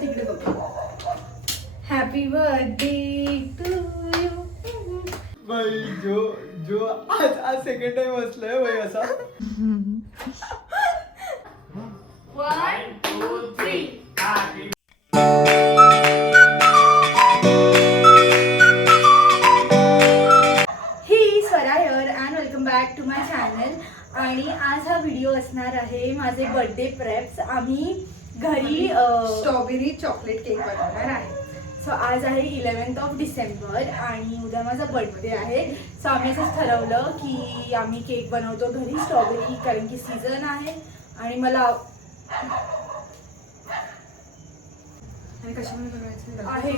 तिकडे बघ. Happy birthday to you. भाई जो आज सेकंड टाइम बसलोय भाई असा. 1 2 3. ही Swara here and welcome back to my channel. आणि आज हा व्हिडिओ असणार आहे माझे बर्थडे प्रेप्स. आम्ही घरी स्ट्रॉबेरी चॉकलेट केक बनवणार आहे. सो आज आहे 11th डिसेंबर आणि उद्या माझा बर्थडे आहे. सो आम्ही असंच ठरवलं की आम्ही केक बनवतो घरी स्ट्रॉबेरी, कारण की सीझन आहे आणि मला आहे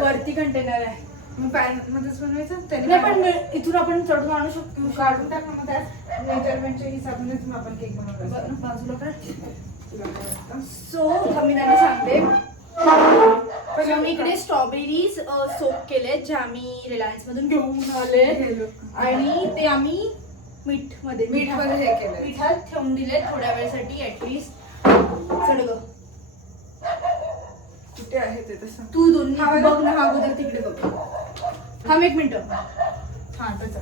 वरती कंटेनर आहे. मग पॅन मध्येच बनवायचं त्याने नाही, पण इथून आपण चढून आणू शकतो. काढून टाक. मग त्यात मेजरमेंटच्या हिसाबानेच मग आपण केक बनवतो. बाजूला काढ. सो मी त्यांना सांगते. पण आम्ही इकडे स्ट्रॉबेरीज सोक केलेत, जे आम्ही रिलायन्स मधून घेऊन आले आणि ते आम्ही मीठमध्ये हे केलं. मिठात ठेवून दिले थोड्या वेळेसाठी ऍटलीस्ट. चढ ग. कुठे आहे ते तसं? तू दोन बघ ना. हा अगोदर तिकडे बघ. थांब 1 मिनिट. हा तसं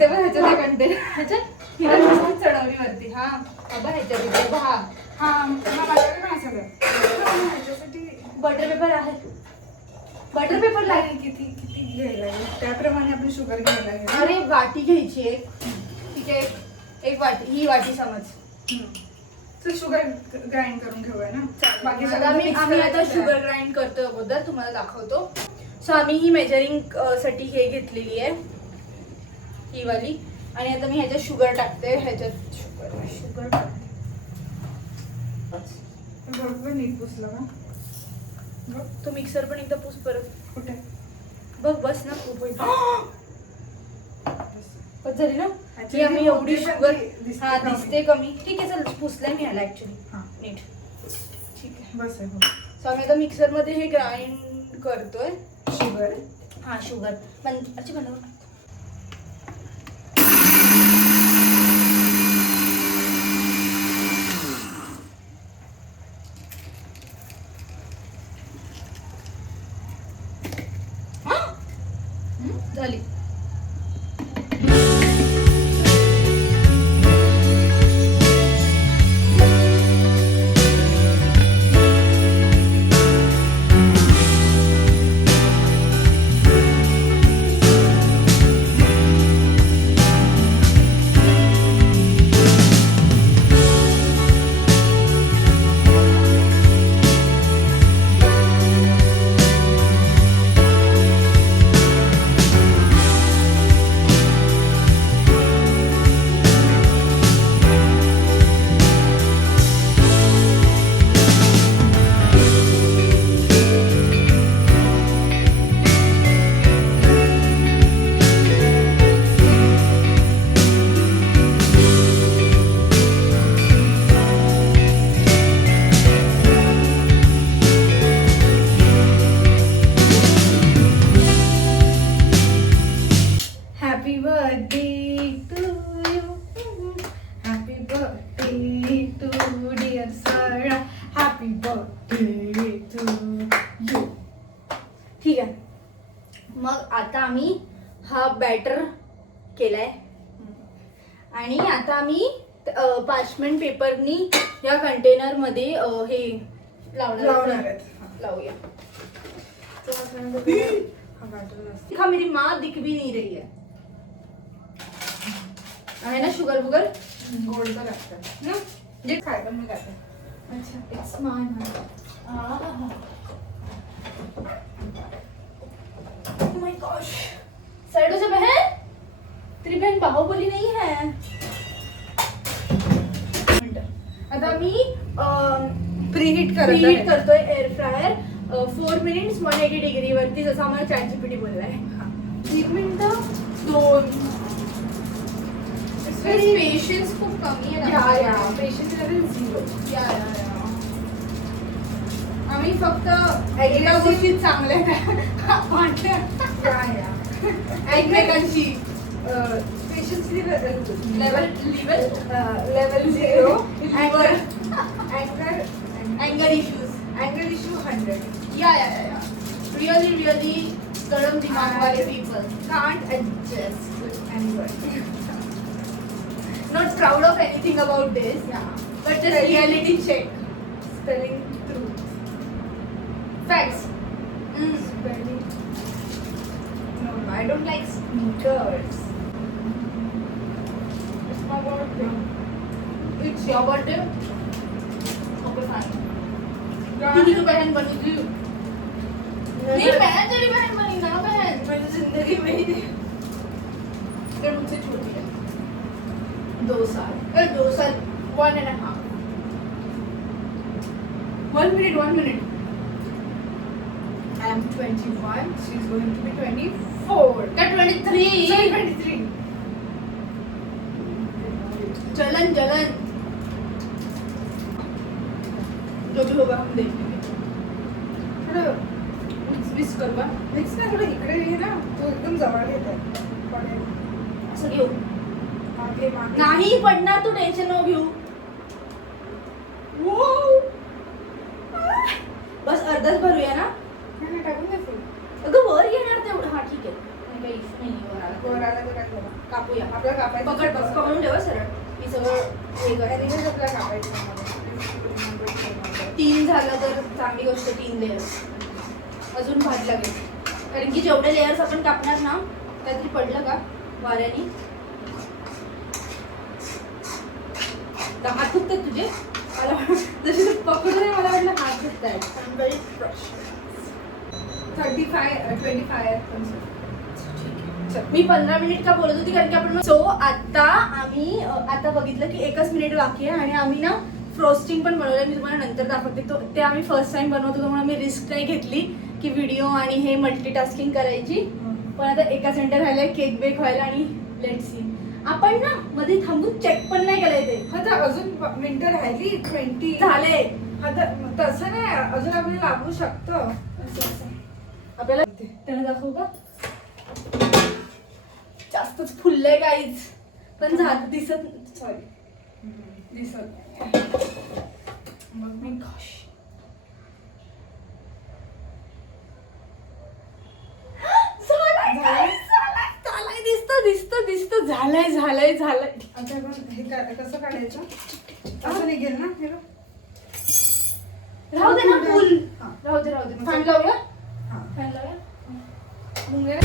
तेव्हा ह्याच्यात कंटेनर ह्याच्यात हिला नुसती चढवली वरती. हा बाबा ह्याच्यात इथे हा हा माझ्याकडे पण असं ह्याच्यासाठी बटर पेपर आहे. बटर पेपर लागेल. किती किती घ्यायला लागेल त्याप्रमाणे आपण शुगर घ्यायला लागेल. अरे वाटी घ्यायची एक. ठीक आहे, एक वाटी. ही वाटी समज. तर शुगर ग्राइंड करून घेऊया ना. बाकी आम्ही आता शुगर ग्राइंड करतो अगोदर, तुम्हाला दाखवतो. सो आम्ही ही मेजरिंग साठी हे घेतलेली आहे, ही वाली. आणि आता मी ह्याच्यात शुगर टाकते. ह्याच्यात शुगर बरोबर नीट पुसलं का? तो मिक्सर पण एकदा पुस परत. कुठे बघ बस ना. खूप बस झाली ना. की आम्ही एवढी शुगर हा दिसते कमी. ठीक आहे, चल पुसलंय मी ह्याला ऍक्च्युली. हा नीट. ठीक आहे, बस आहे. सो आम्ही आता मिक्सर मध्ये हे ग्राइंड करतोय. शुगर. हा शुगर पण अच्छी बनव. झाली. Happy birthday to you. Happy birthday to dear sir. Happy birthday to you. ठीक आहे, मग आता आम्ही हा बॅटर केलाय आणि आता आम्ही पार्चमेंट पेपरनी या कंटेनर मध्ये हे लावणार आहेत. लावूया. हा बॅटर नसतं. दिखा, मेरी माँ दिख भी नहीं रही है ना. शुगर वुगर गोड तर लागतं ना. जे खायला मी खाते. अच्छा, it's my. Oh my gosh. Side से बहन, तेरी बहन बाहुबली नहीं है. आता मी प्रीहीट प्रीहीट करतोय एअर फ्रायर 4 मिनिट्स 180 डिग्री वरती, जसं आम्हाला ChatGPT बोललाय. 1 मिनिट 2. पेशन्स खूप कमी आहे. Patience level 0. आम्ही फक्त एका गोष्टीत चांगल्या एकमेकांची पेशन्स लेवल लेवल 0. अँगर इश्यूज गरम दिमाग वाले people can't adjust with anybody. Not proud of anything about this, but just reality check. Spelling truth. Facts. Spelling. No, I don't like sneakers. It's my birthday. It's your birthday. Okay, fine. तूने तो बहन बनी थी. नहीं मैं तेरी बहन बनी ना बहन. मेरी जिंदगी में ही नहीं. फिर मुझसे छोटी है 2 साल 1.5 1 minute I am 21. She's going to be 24. का 23 Sorry, 23. जलन जो भी होगा हम देख लेंगे. थोडं मिस कर बा मिक्स ना थोडं इकडे ये ना तू एकदम जवळ येत आहे पडेल असं घेऊ मागे मागे नाही पडणार तू टेन्शन नको घेऊ. बस अर्धच भरूया ना. नाही, नाही, टाकून दे फुल अगं वर येणार तेवढं. हा ठीक आहे काही इश्यू नाही वर आला वर तर. आला तर काय झालं? कापूया आपल्याला कापायचं पकड बस पकडून ठेवा सरळ. मी सगळं हे करेन. Anyways, आपल्याला कापायचं आहे. 3 झालं तर चांगली गोष्ट. 3 लेयर्स अजून भात लागेल कारण की जेवढे लेयर्स आपण कापणार ना काहीतरी पडलं का वाऱ्याने. हात दुखतात तुझे. मला जसे तू पकडून आहे, मला वाटलं हात दुखत आहेत. I'm very precious. 25. Me 15 minute का बोलत होती कारण की आपण सो आता आम्ही आता बघितलं की 1च मिनिट बाकी आहे आणि आम्ही ना फ्रोस्टिंग पण बनवलंय. मी तुम्हाला नंतर दाखवते. ते आम्ही फर्स्ट टाइम बनवत होतो म्हणून मी रिस्क नाही घेतली की व्हिडिओ आणि हे मल्टीटास्किंग करायची. पण आता एका सेंटर राहिलाय केक बेक व्हायला आणि लेट्स सी. आपण ना मध्ये थांबून चेक पण नाही केलंय ते. आता अजून मिनिटं राहिली 20 झाले. आता तसं नाही अजून आपल्याला लागू शकतं आपल्याला त्याला दाखवू का जास्तच फुललंय काहीच पण झालं दिसत. सॉरी दिसत. मग मी gosh. झालंय आता हे कसं काढायचं असं निघेल ना हे बघ. राहू दे ना फुल. हा. राहू दे फॅन लावूया. हा. फॅन लावूया. मुंगे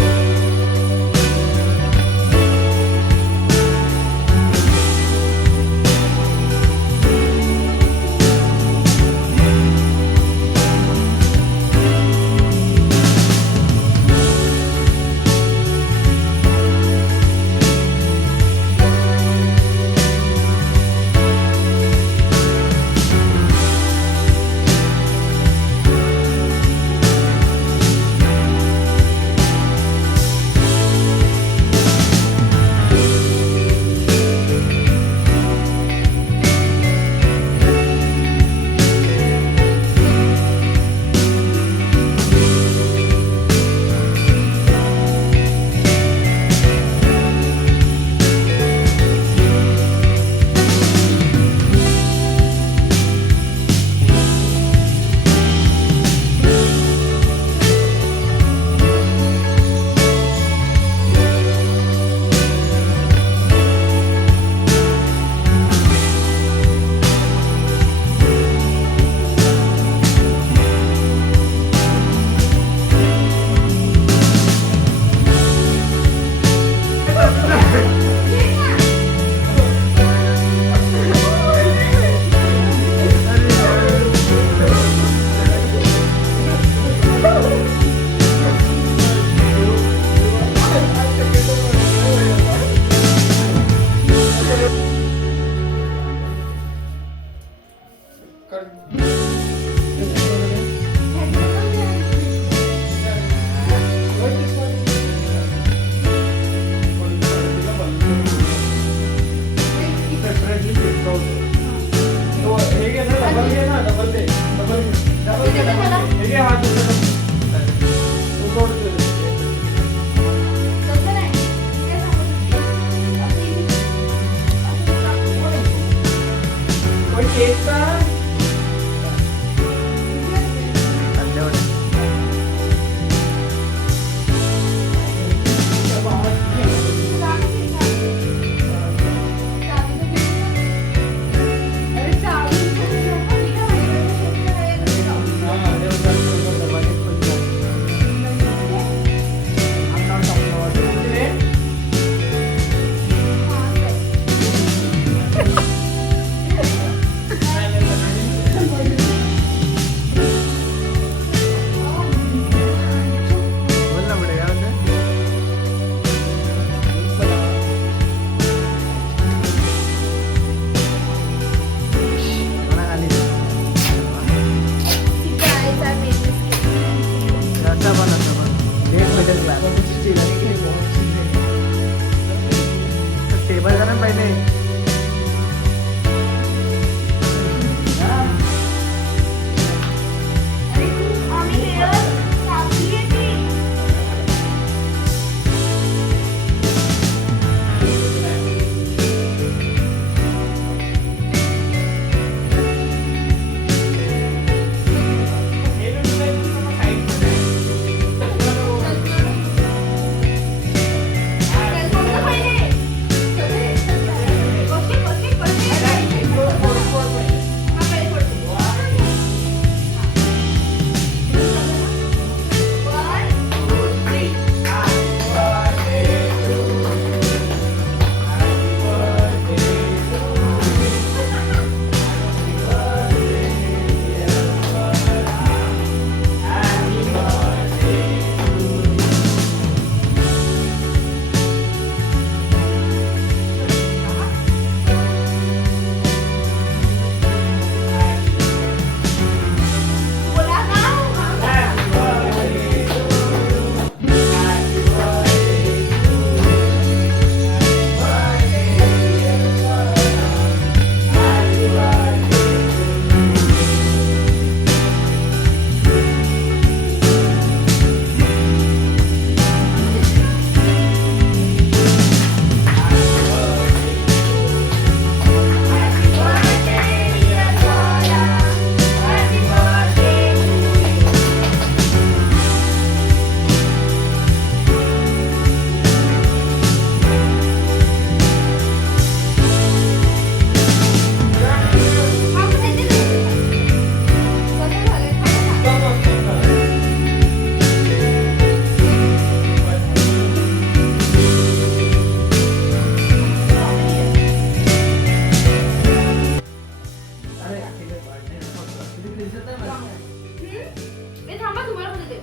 हे थांबा तुम्हाला बोलते.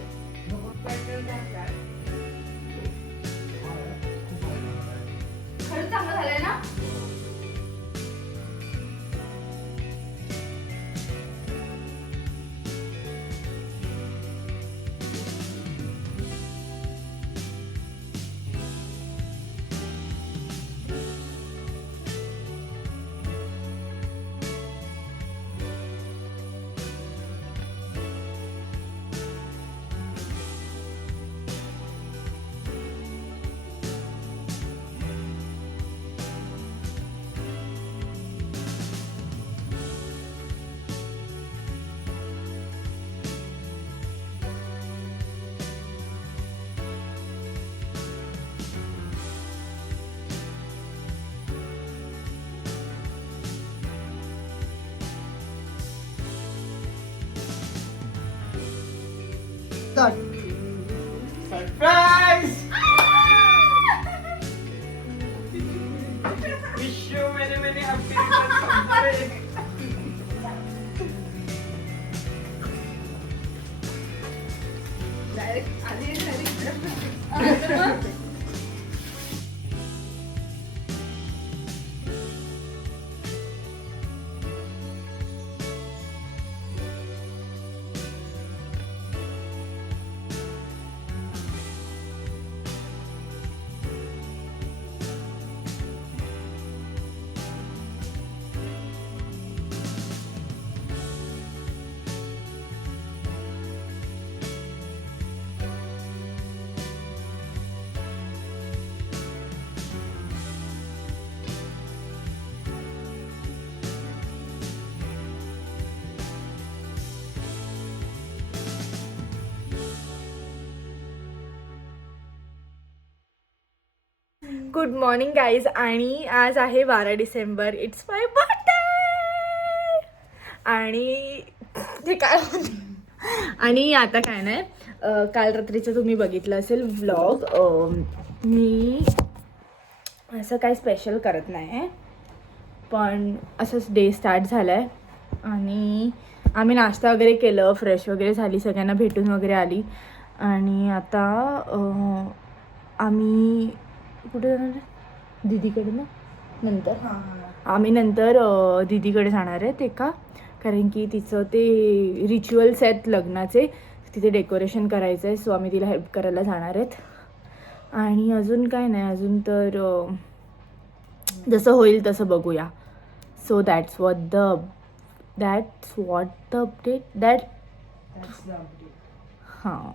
खरंच चांगलं झालंय ना. Surprise! Wish you many many happy returns. Direct आली गुड मॉर्निंग गाईज. आणि आज आहे 12 डिसेंबर. It's my birthday. आणि ते काय आणि आता काय नाही, काल रात्रीचं तुम्ही बघितलं असेल व्लॉग. मी असं काही स्पेशल करत नाही आहे, पण असंच डे स्टार्ट झालं आहे. आणि आम्ही नाश्ता वगैरे केलं, फ्रेश वगैरे झाली, सगळ्यांना भेटून वगैरे आली. आणि आता आम्ही कुठे जाणार आहे? दीदीकडे ना. नंतर आम्ही नंतर दीदीकडे जाणार आहेत एका, कारण की तिचं ते रिच्युअल्स आहेत लग्नाचे, तिथे डेकोरेशन करायचं आहे. सो आम्ही तिला हेल्प करायला जाणार आहेत. आणि अजून काय नाही, अजून तर जसं होईल तसं बघूया. So that's what the update. हां,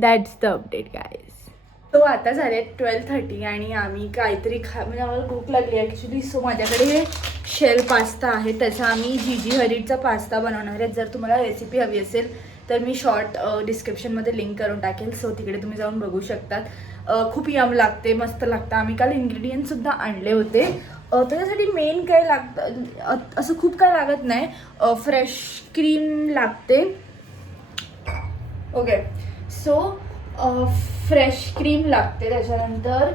दॅट्स द अपडेट गाईज. तो आता झाले 12:30 आणि आम्ही काहीतरी म्हणजे आम्हाला भूक लागली ॲक्च्युली. सो माझ्याकडे शेल पास्ता आहे, त्याचा आम्ही जीजी हरीटचा पास्ता बनवणार आहे. जर तुम्हाला रेसिपी हवी असेल तर मी शॉर्ट डिस्क्रिप्शनमध्ये लिंक करून टाकेल. सो तिकडे तुम्ही जाऊन बघू शकतात. खूप यम लागते, मस्त लागतं. आम्ही काल इन्ग्रेडियंटसुद्धा आणले होते. त्याच्यासाठी मेन काय लागतं, असं खूप काय लागत नाही. फ्रेश क्रीम लागते. ओके, सो फ्रेश क्रीम लागते, त्याच्यानंतर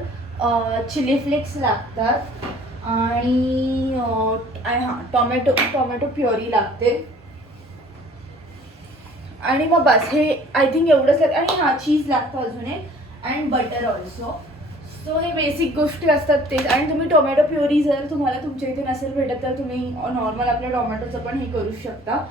चिली फ्लेक्स लागतात, आणि हां टोमॅटो प्युरी लागते. आणि मग बस, हे आय थिंक एवढंच. आणि हां, चीज लागतं अजून एक, अँड बटर ऑल्सो. सो हे बेसिक गोष्टी असतात ते. आणि तुम्ही टोमॅटो प्युरी जर तुम्हाला तुमच्या इथे नसेल भेटत तर तुम्ही नॉर्मल आपल्या टोमॅटोचं पण हे करू शकता.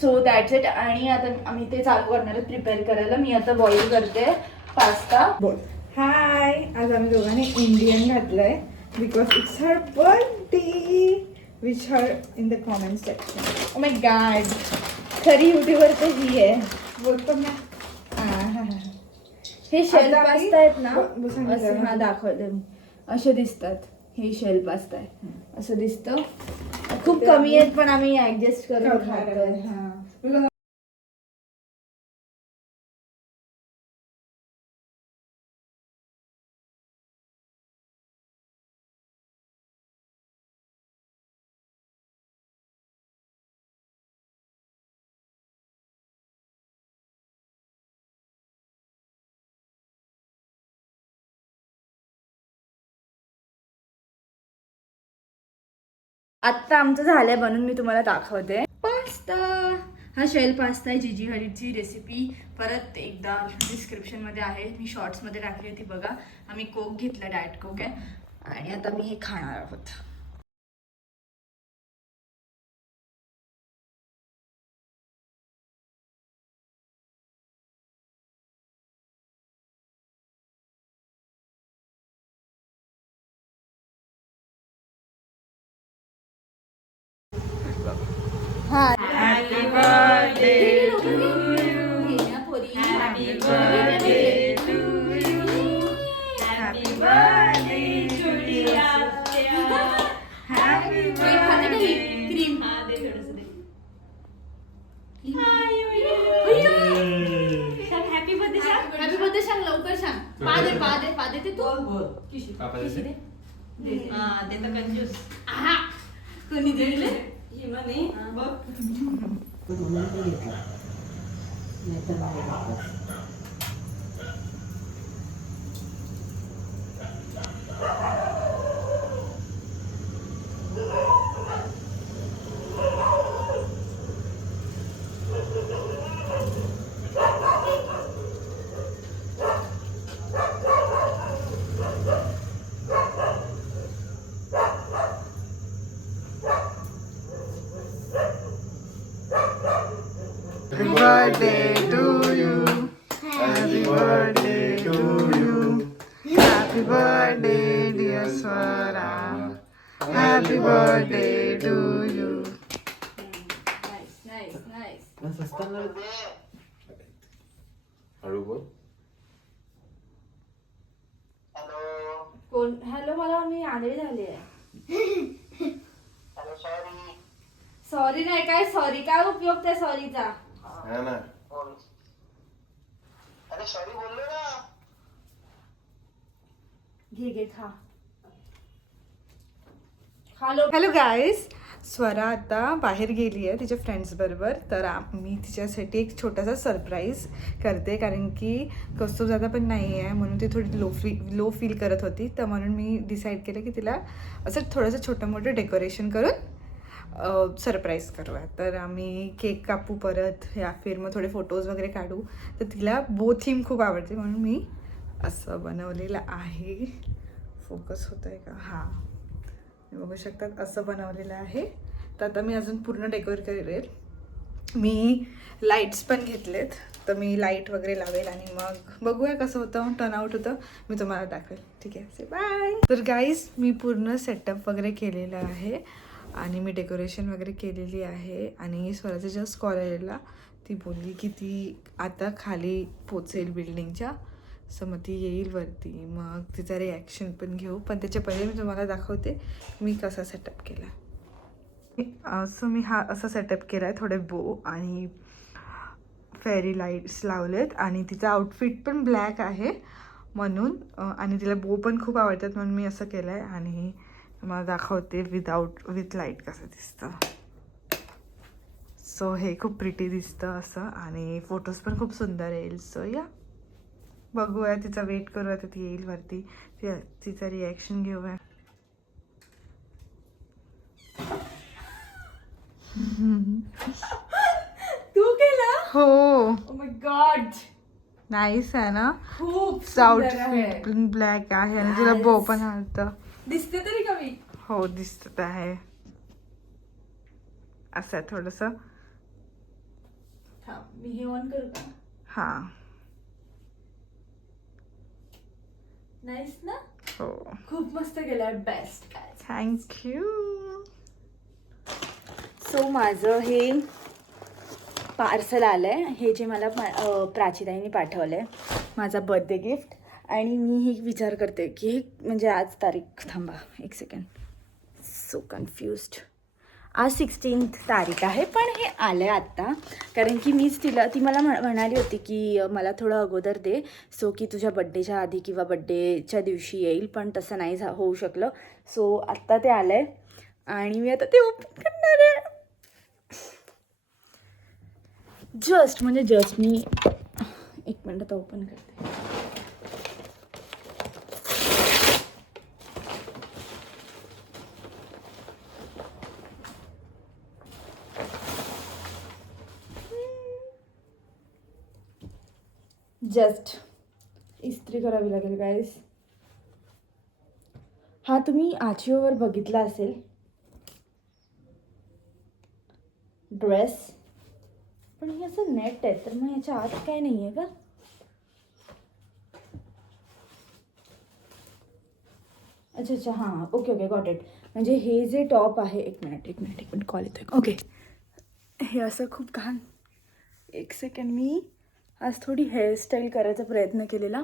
So that's it. आणि आता आम्ही ते चालू करणार आहेत प्रिपेअर करायला. मी आता बॉईल करते पास्ता. बोल. हाय, आज आम्ही दोघांनी इंडियन घातलंय because it's her birthday. Which her in the comment section. Oh my God, खरी युट्यूबर तर ही आहे. बोलतो ना. हे शेल आता पास्ता आहेत ना, सांग असे जरा. हा दाखवते मी. असे दिसतात. हे शेल पास्ता आहे, असं दिसतं. खूप कमी आहेत पण आम्ही ऍडजस्ट करून खातोय. हां. आत्ता आमचं झालंय बनून, मी तुम्हाला दाखवते. पास्ता हा शेल पास्ता आहे, जीजी हडीची रेसिपी परत एकदा डिस्क्रिप्शनमध्ये आहे, मी शॉर्ट्समध्ये टाकली होती बघा. आम्ही कोक घेतला, डाएट कोक आहे आणि आता मी हे खाणार आहोत. Happy birthday to you. Happy birthday to you. Happy birthday to you. Happy birthday. Cream happy birthday सांग, लवकर सांग. पादे ते तू कोणी दिले Happy birthday to you. Happy birthday to you. Happy birthday dear Swara. Happy birthday to you. Nice. हळू बोल. कोण? हॅलो, मला मी आंधळी झाली आहे. सॉरी नाही, काय सॉरी, काय उपयोग त्या सॉरीचा? हा ना. अरे सॉरी बोललो ना. घे खा. हॅलो गाईज, स्वरा आता बाहेर गेली आहे तिच्या फ्रेंड्सबरोबर. तर मी तिच्यासाठी एक छोटासा सरप्राईज करते, कारण की कौस्तुभ दादा पण नाही आहे म्हणून ती थोडी लो फील करत होती. तर म्हणून मी डिसाईड केलं की तिला असं थोडंसं छोटं मोठं डेकोरेशन करून सरप्राईज करूया. तर आम्ही केक कापू परत, या फिर मग थोडे फोटोज वगैरे काढू. तर तिला थीम खूप आवडते म्हणून मी असं बनवलेलं आहे. फोकस होतं आहे का? हां, बघू शकतात असं बनवलेलं आहे. तर आता मी अजून पूर्ण डेकोरेट करेल. मी लाईट्स पण घेतलेत, तर मी लाईट वगैरे लावेल आणि मग बघूया कसं होतं, टर्नआउट होतं, मी तुम्हाला दाखवेल. ठीक आहे, से बाय. तर गाईज, मी पूर्ण सेटअप वगैरे केलेलं आहे आणि मी डेकोरेशन वगैरे केलेली आहे. आणि स्वराचं जस्ट कॉल आलेला, ती बोलली की ती आता खाली पोचेल बिल्डिंगच्या, सो मग ती येईल वरती, मग तिचा रिॲक्शन पण घेऊ. पण त्याच्या पहिले मी तुम्हाला दाखवते मी कसा सेटअप केला. सो मी हा असा सेटअप केला आहे, थोडे बो आणि फेरी लाईट्स लावलेत. आणि तिचा आउटफिट पण ब्लॅक आहे म्हणून, आणि तिला बो पण खूप आवडतात म्हणून मी असं केलं आहे. आणि मला दाखवते विथ लाईट कसं दिसतं. सो हे खूप प्रिटी दिसतं असं, आणि फोटोज पण खूप सुंदर येईल. सो या, बघूया, तिचा वेट करूया, तर ती येईल वरती, तिचा रिॲक्शन घेऊया. तू केला? हो, ओ माय गॉड, नाईस आहे ना. खूप आउटफिट पण ब्लॅक आहे आणि तुला बो पण आवडतं. दिसते तरी कमी. हो, दिसत आहे. असं आहे थोडंसं. मी हे ऑन करू का? हां, नाईस ना. हो, खूप मस्त केलं, बेस्ट काय. थँक्यू. सो माझं हे पार्सल आलं आहे, हे जे मला प्राचीताईने पाठवलं आहे, माझा बर्थडे गिफ्ट. आणि मी ही विचार करते की हे म्हणजे आज तारीख, थांबा एक सेकंड, सो कन्फ्युज्ड. आज 16 तारीख आहे, पण हे आलं आहे आत्ता, कारण की ती मला म्हणाली होती की मला थोडं अगोदर दे, सो की तुझ्या बड्डेच्या आधी किंवा बड्डेच्या दिवशी येईल, पण तसं नाही होऊ शकलं. सो आत्ता ते आलं आहे आणि मी आता ते ओपन करणार आहे. जस्ट मी एक मिनिट आता ओपन करते. जस्ट इस्त्री करावी लागेल गाईस. हा तुम्ही आजिओवर बघितला असेल ड्रेस, पण हे असं नेट आहे, तर मग ह्याच्या आत काय नाही आहे का? अच्छा अच्छा, हां, ओके ओके, गॉट इट. म्हणजे हे जे टॉप आहे, एक मिनिट कॉल येतो. ओके, हे असं खूप घाण. एक सेकंड, मी आज थोडी हेअरस्टाईल करायचा प्रयत्न केलेला,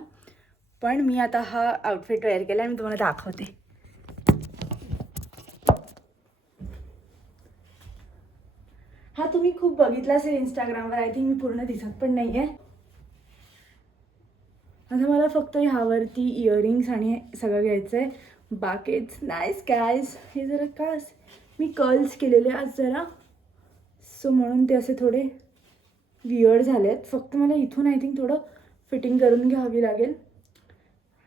पण मी आता हा आउटफिट वेअर केला आणि मी तुम्हाला दाखवते. हा तुम्ही खूप बघितला असेल इंस्टाग्रामवर, आय थिंक मी पूर्ण दिसत पण नाही आहे. आता मला फक्त ह्यावरती इयरिंग्स आणि सगळं घ्यायचं आहे. बाकी इट्स नाईस गाईज. हे जरा का मी कर्ल्स केलेले आज जरा, सो म्हणून ते असे थोडे वियर्ड झाले आहेत. फक्त मला इथून आय थिंक थोडं फिटिंग करून घ्यावी लागेल.